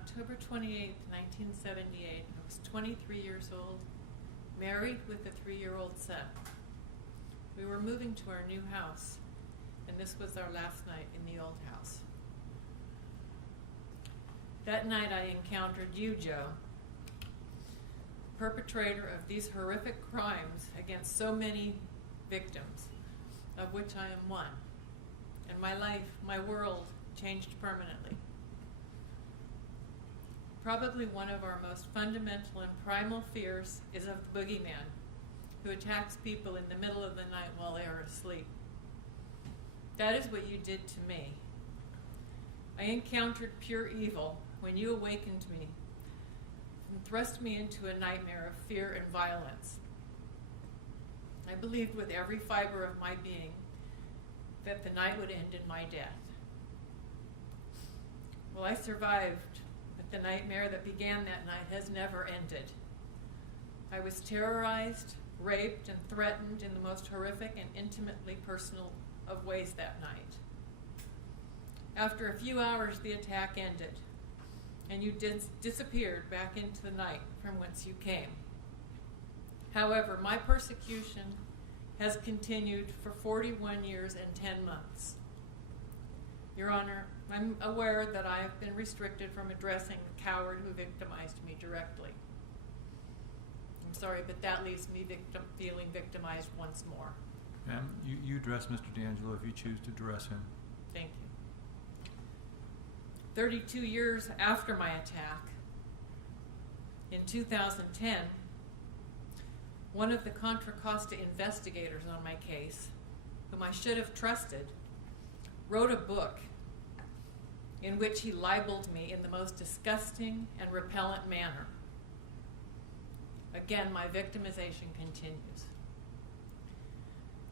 October 28th, 1978. I was 23 years old, married with a 3-year-old son. We were moving to our new house, and this was our last night in the old house. That night I encountered you, Joe, perpetrator of these horrific crimes against so many victims, of which I am one. And my life, my world, changed permanently. Probably one of our most fundamental and primal fears is of the boogeyman, who attacks people in the middle of the night while they are asleep. That is what you did to me. I encountered pure evil when you awakened me and thrust me into a nightmare of fear and violence. I believed with every fiber of my being that the night would end in my death. Well, I survived, but the nightmare that began that night has never ended. I was terrorized, raped, and threatened in the most horrific and intimately personal of ways that night. After a few hours, the attack ended, and you disappeared back into the night from whence you came. However, my persecution has continued for 41 years and 10 months. Your Honor, I'm aware that I have been restricted from addressing the coward who victimized me directly. I'm sorry, but that leaves me feeling victimized once more. Ma'am, you address Mr. DeAngelo if you choose to address him. Thank you. 32 years after my attack, in 2010, one of the Contra Costa investigators on my case, whom I should have trusted, wrote a book in which he libeled me in the most disgusting and repellent manner. Again, my victimization continues.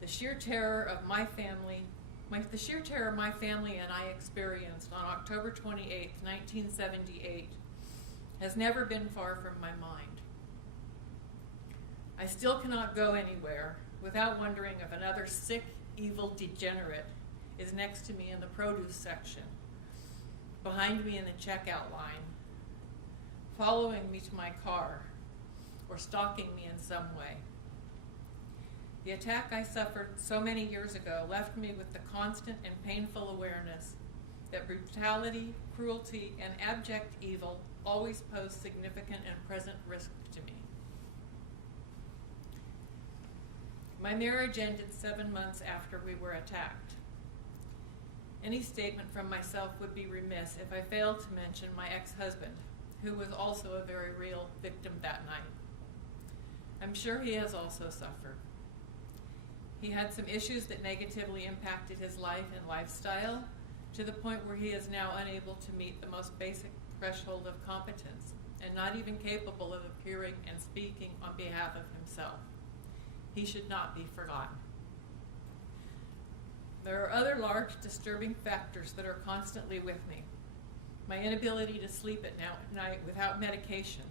The sheer terror of my family and I experienced on October 28, 1978, has never been far from my mind. I still cannot go anywhere without wondering if another sick, evil degenerate is next to me in the produce section, behind me in the checkout line, following me to my car, or stalking me in some way. The attack I suffered so many years ago left me with the constant and painful awareness that brutality, cruelty, and abject evil always pose significant and present risk to me. My marriage ended 7 months after we were attacked. Any statement from myself would be remiss if I failed to mention my ex-husband, who was also a very real victim that night. I'm sure he has also suffered. He had some issues that negatively impacted his life and lifestyle, to the point where he is now unable to meet the most basic threshold of competence, and not even capable of appearing and speaking on behalf of himself. He should not be forgotten. There are other large disturbing factors that are constantly with me. My inability to sleep at night without medication,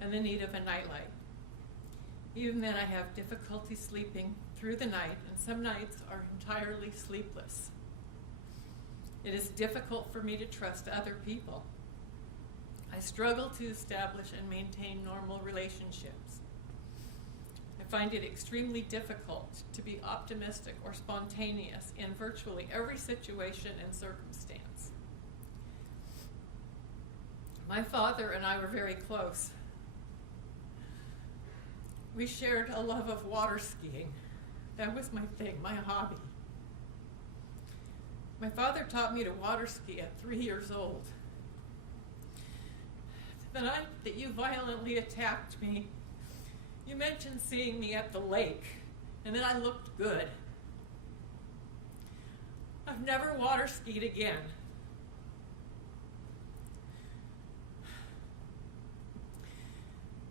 and the need of a nightlight. Even then, I have difficulty sleeping through the night, and some nights are entirely sleepless. It is difficult for me to trust other people. I struggle to establish and maintain normal relationships. I find it extremely difficult to be optimistic or spontaneous in virtually every situation and circumstance. My father and I were very close. We shared a love of water skiing. That was my thing, my hobby. My father taught me to water ski at 3 years old. The night that you violently attacked me, you mentioned seeing me at the lake, and then I looked good. I've never water skied again.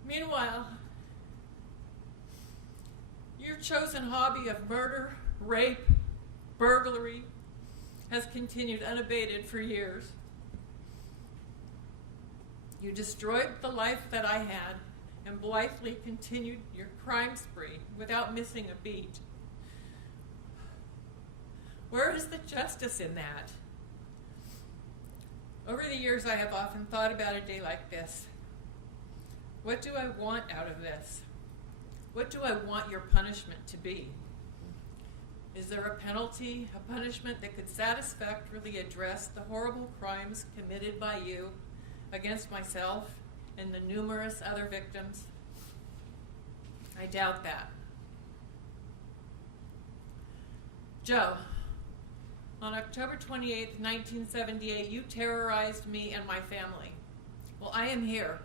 Meanwhile, your chosen hobby of murder, rape, burglary has continued unabated for years. You destroyed the life that I had and blithely continued your crime spree without missing a beat. Where is the justice in that? Over the years, I have often thought about a day like this. What do I want out of this? What do I want your punishment to be? Is there a penalty, a punishment that could satisfactorily address the horrible crimes committed by you against myself and the numerous other victims? I doubt that. Joe, on October 28th, 1978, you terrorized me and my family. Well, I am here.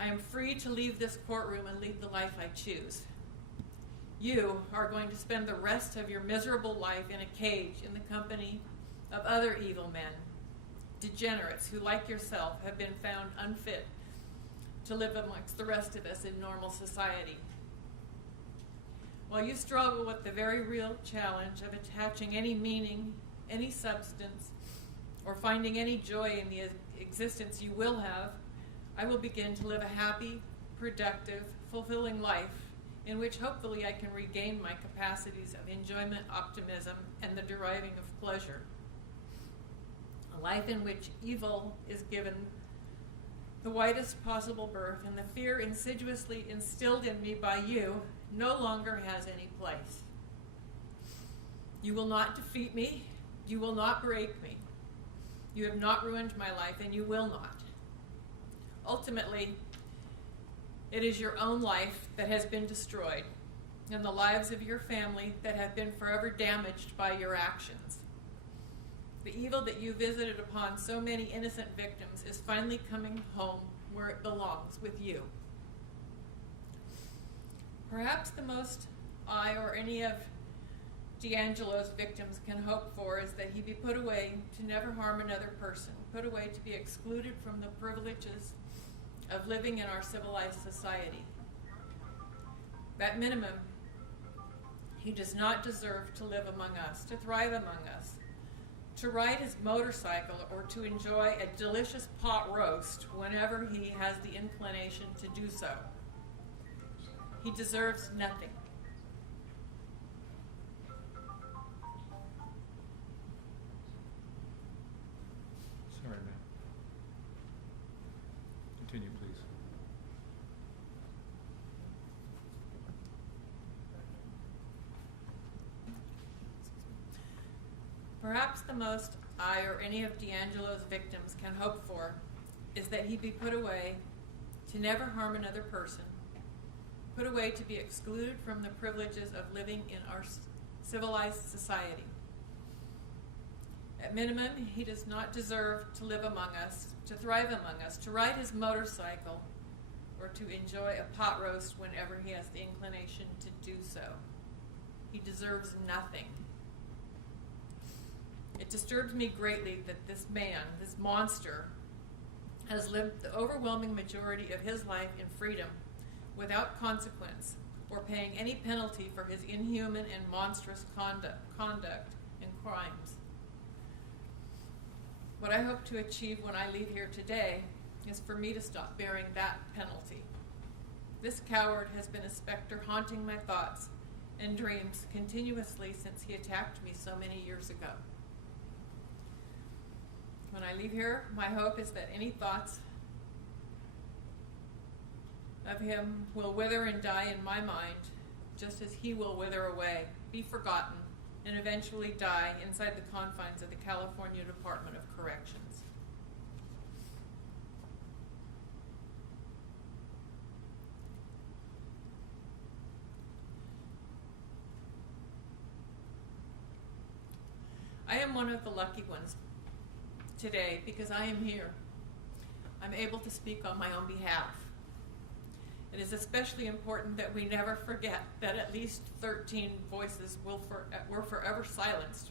I am free to leave this courtroom and lead the life I choose. You are going to spend the rest of your miserable life in a cage in the company of other evil men, degenerates who, like yourself, have been found unfit to live amongst the rest of us in normal society. While you struggle with the very real challenge of attaching any meaning, any substance, or finding any joy in the existence you will have, I will begin to live a happy, productive, fulfilling life in which hopefully I can regain my capacities of enjoyment, optimism, and the deriving of pleasure. A life in which evil is given the widest possible berth, and the fear insidiously instilled in me by you no longer has any place. You will not defeat me. You will not break me. You have not ruined my life, and you will not. Ultimately, it is your own life that has been destroyed, and the lives of your family that have been forever damaged by your actions. The evil that you visited upon so many innocent victims is finally coming home where it belongs, with you. Perhaps the most I or any of DeAngelo's victims can hope for is that he be put away to never harm another person, put away to be excluded from the privileges of living in our civilized society. At minimum, he does not deserve to live among us, to thrive among us, to ride his motorcycle, or to enjoy a delicious pot roast whenever he has the inclination to do so. He deserves nothing. Sorry, ma'am. Continue, please. Perhaps the most I or any of DeAngelo's victims can hope for is that he be put away to never harm another person, put away to be excluded from the privileges of living in our civilized society. At minimum, he does not deserve to live among us, to thrive among us, to ride his motorcycle, or to enjoy a pot roast whenever he has the inclination to do so. He deserves nothing. It disturbs me greatly that this man, this monster, has lived the overwhelming majority of his life in freedom, without consequence, or paying any penalty for his inhuman and monstrous conduct and crimes. What I hope to achieve when I leave here today is for me to stop bearing that penalty. This coward has been a specter haunting my thoughts and dreams continuously since he attacked me so many years ago. When I leave here, my hope is that any thoughts of him will wither and die in my mind, just as he will wither away, be forgotten, and eventually die inside the confines of the California Department of Corrections. I am one of the lucky ones today because I am here. I'm able to speak on my own behalf. It is especially important that we never forget that at least 13 voices were forever silenced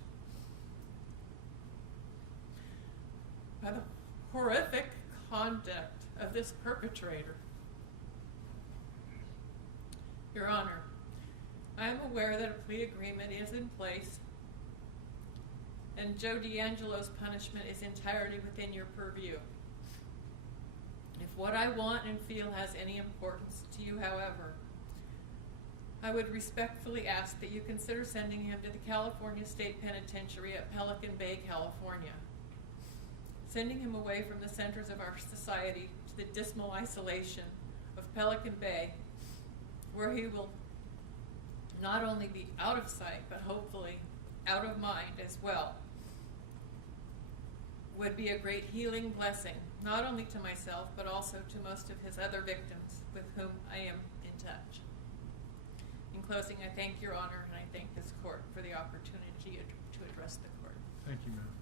by the horrific conduct of this perpetrator. Your Honor, I am aware that a plea agreement is in place, and Joe DeAngelo's punishment is entirely within your purview. If what I want and feel has any importance to you, however, I would respectfully ask that you consider sending him to the California State Penitentiary at Pelican Bay, California. sending him away from the centers of our society to the dismal isolation of Pelican Bay, where he will not only be out of sight, but hopefully out of mind as well, would be a great healing blessing, not only to myself, but also to most of his other victims with whom I am in touch. In closing, I thank Your Honor and I thank this court for the opportunity to address the court. Thank you, ma'am.